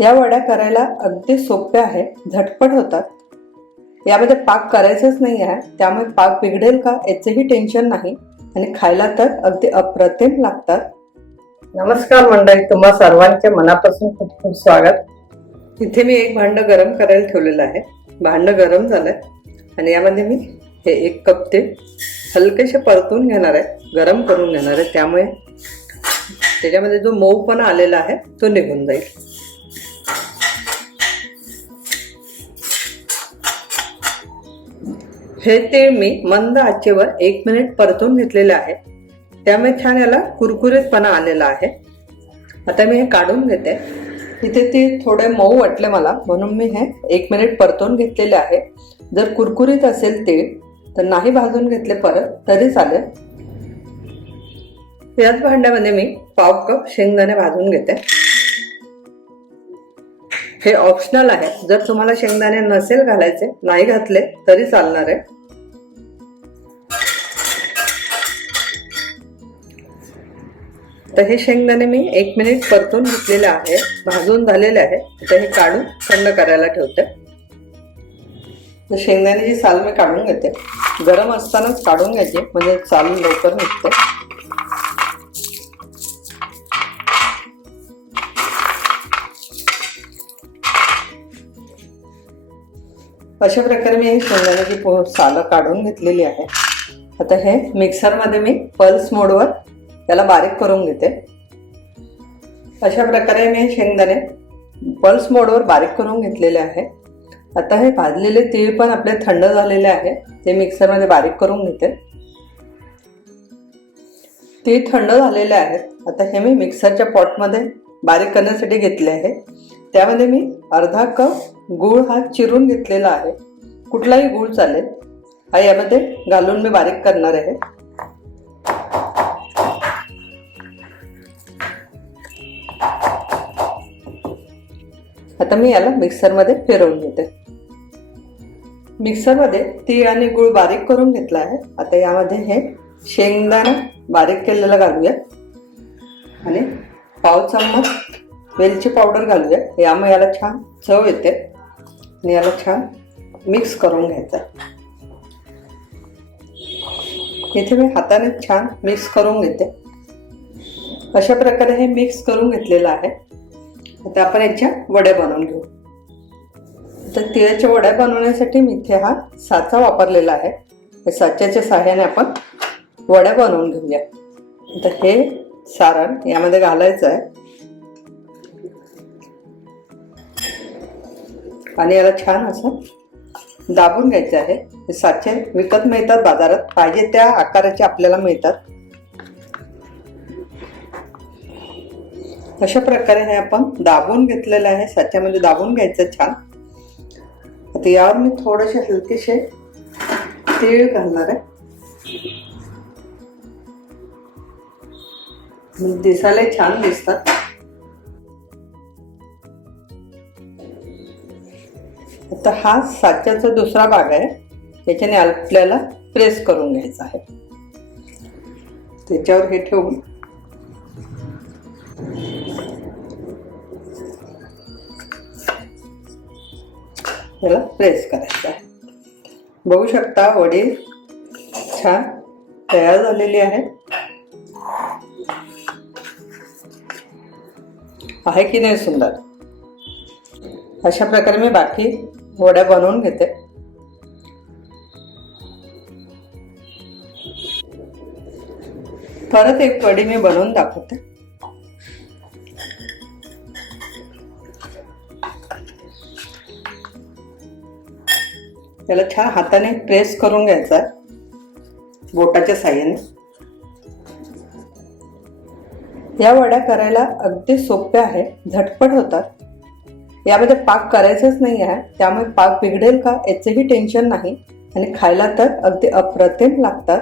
या वड्या करायला अगदी सोप्या आहे झटपट होतात. यामध्ये पाक करायचंच नाही आहे त्यामुळे पाक बिघडेल का याचंही टेन्शन नाही आणि खायला तर अगदी अप्रतिम लागतात. नमस्कार मंडळी तुम्हा सर्वांचे मनापासून खूप खूप स्वागत. इथे मी एक भांड गरम करायला ठेवलेलं आहे. भांड गरम झालंय आणि यामध्ये मी हे एक कप ते हलकेसे परतून घेणार आहे गरम करून घेणार आहे. त्यामुळे त्याच्यामध्ये जो मऊपणा आलेला आहे तो निघून जाईल. हे तीळ मी मंद आचेवर एक मिनिट परतून घेतलेले आहे. त्यामुळे छान याला कुरकुरीतपणा आलेला आहे. आता मी हे काढून घेते. इथे ते थोडे मऊ वाटले मला म्हणून मी हे एक मिनिट परतून घेतलेले आहे. जर कुरकुरीत असेल तीळ तर नाही भाजून घेतले परत तरी चालेल. याच भांड्यामध्ये मी पाव कप शेंगदाणे भाजून घेते. हे ऑप्शनल आहे. जर तुम्हाला शेंगदाणे नसेल घालायचे नाही घातले तरी चालणार आहे. तर हे शेंगदाणे मी एक मिनिट परतून घेतलेले आहे भाजून झालेले आहे तर हे काढून थंड करायला ठेवते. तर शेंगदाण्याची साल मी काढून घेते. गरम असतानाच काढून घ्यायची म्हणजे साल लवकर निघते. अशा प्रकारे मी शेंगदाण्याची सालं काढून घेतलेली आहे. आता हे मिक्सरमध्ये मी पल्स मोडवर त्याला बारीक करून घेते. अशा प्रकारे मी शेंगदाणे पल्स मोडवर बारीक करून घेतलेले आहे. आता हे भाजलेले तीळ पण आपले थंड झालेले आहे. ते मिक्सरमध्ये बारीक करून घेते. तीळ थंड झालेले आहेत. आता हे मी मिक्सरच्या पॉटमध्ये बारीक करण्यासाठी घेतले आहे. त्यामध्ये मी अर्धा कप गूळ हा चिरून घेतलेला आहे. कुठलाही गूळ चालेल. हा यामध्ये घालून मी बारीक करणार आहे. आता मी याला मिक्सरमध्ये फिरवून घेते मिक्सरमध्ये तीळ आणि गूळ बारीक करून घेतला आहे. आता यामध्ये हे शेंगदाणा बारीक केलेलं घालूया. आणि पाव चम्मच वेलची पावडर घालूया. यामुळे याला छान चव येते. आणि याला छान मिक्स करून घ्यायचं. इथे मी हाताने छान मिक्स करून घेते. अशा प्रकारे हे मिक्स करून घेतलेलं आहे. आता आपण याच्या वड्या बनवून घेऊ. तर तिळाच्या वड्या बनवण्यासाठी मी इथे हा साचा वापरलेला आहे. या साच्याच्या सहाय्याने आपण वड्या बनवून घेऊया. तर हे सारण यामध्ये घालायचं आहे. आणि याला छान असं दाबून घ्यायचं आहे. साचे विकत मिळतात बाजारात. पाहिजे त्या आकाराचे आपल्याला मिळतात. अशा प्रकारे हे आपण दाबून घेतलेलं आहे. साच्यामध्ये दाबून घ्यायचं छान. आता यावर मी थोडेसे हलकेसे तीळ घालणार आहे. म्हणजे दिसायला छान दिसतात. आता हा साच्याचा दुसरा भाग आहे. याच्याने आपल्याला प्रेस करून घ्यायचा आहे. त्याच्यावर हे ठेवून त्याला प्रेस करायचं आहे. बघू शकता वडी छान तयार झालेली आहे आहे की नाही सुंदर? अशा प्रकारे मी बाकी वड्या बनवून घेते. परत एक वडी मी बनवून दाखवते. त्याला छान हाताने प्रेस करून घ्यायचा बोटाच्या साह्याने. या वड्या करायला अगदी सोप्या आहे झटपट होतात. यामध्ये पाक करायचंच नाही आहे त्यामुळे पाक बिघडेल का याचंही टेन्शन नाही आणि खायला तर अगदी अप्रतिम लागतात.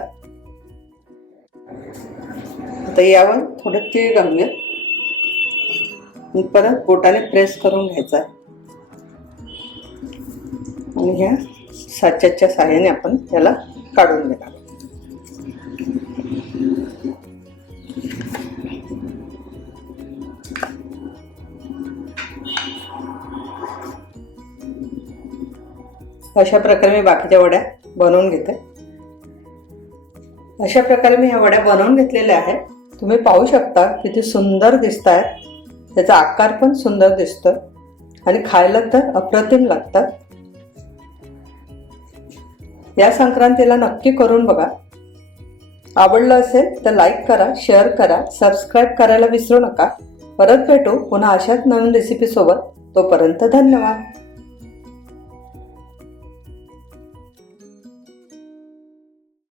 आता यावर थोडं तीळ घालूया. परत बोटाने प्रेस करून घ्यायचा आणि ह्या साच्याच्या सहाय्याने आपण त्याला काढून घेणार. अशा प्रकारे मी बाकीच्या वड्या बनवून घेते. अशा प्रकारे मी ह्या वड्या बनवून घेतलेल्या आहेत. तुम्ही पाहू शकता किती सुंदर दिसत आहेत त्याचा आकार पण सुंदर दिसतो आणि खायला तर अप्रतिम लागतात. या संक्रांतीला नक्की करून बघा. आवडलं असेल तर लाईक करा शेअर करा सबस्क्राईब करायला विसरू नका. परत भेटू पुन्हा अशाच नवीन रेसिपीसोबत तोपर्यंत धन्यवाद.